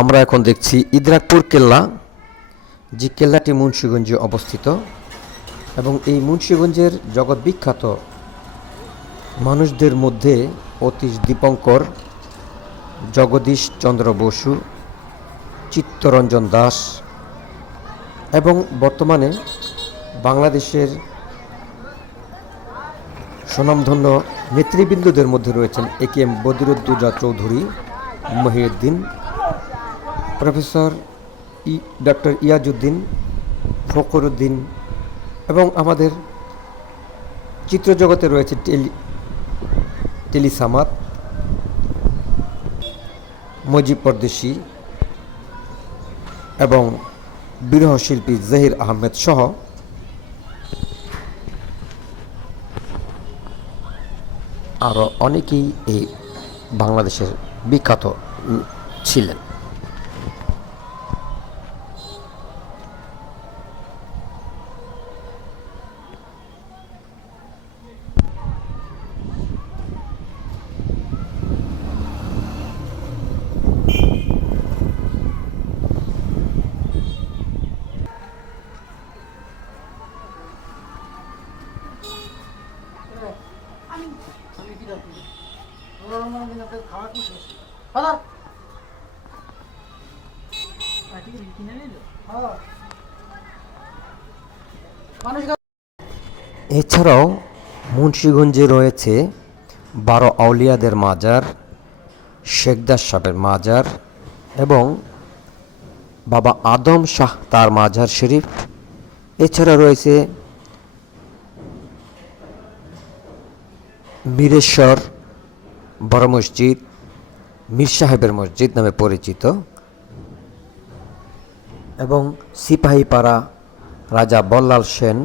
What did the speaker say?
আমরা এখন দেখছি ইদ্রাকপুর কেল্লা, যে কেল্লাটি মুন্সিগঞ্জে অবস্থিত এবং এই মুন্সিগঞ্জের জগৎ বিখ্যাত মানুষদের মধ্যে অতীশ দীপঙ্কর, জগদীশ চন্দ্র বসু, চিত্তরঞ্জন দাস এবং বর্তমানে বাংলাদেশের স্বনামধন্য নেতৃবৃন্দদের মধ্যে রয়েছেন এ.কে.এম. বদিরুদ্দোজা চৌধুরী, মহিউদ্দিন, প্রফেসর ডক্টর ইয়াজউদ্দিন, ফখরুদ্দিন এবং আমাদের চিত্রজগতে রয়েছে টেলি সামাদ, মজিব পরদেশি এবং বিরহ শিল্পী জহির আহমেদ সহ আরও অনেকেই এই বাংলাদেশের বিখ্যাত ছিলেন। এছাড়াও মুন্সিগঞ্জে রয়েছে 12 আউলিয়াদের মাজার, শেখদার সাহেবের মাজার এবং বাবা আদম শাহ তার মাজার শরীফ। এছাড়া রয়েছে মীরেশ্বর বড় মসজিদ, মীর সাহেবের মসজিদ নামে পরিচিত এবং সিপাহীপাড়া রাজা বল্লাল সেন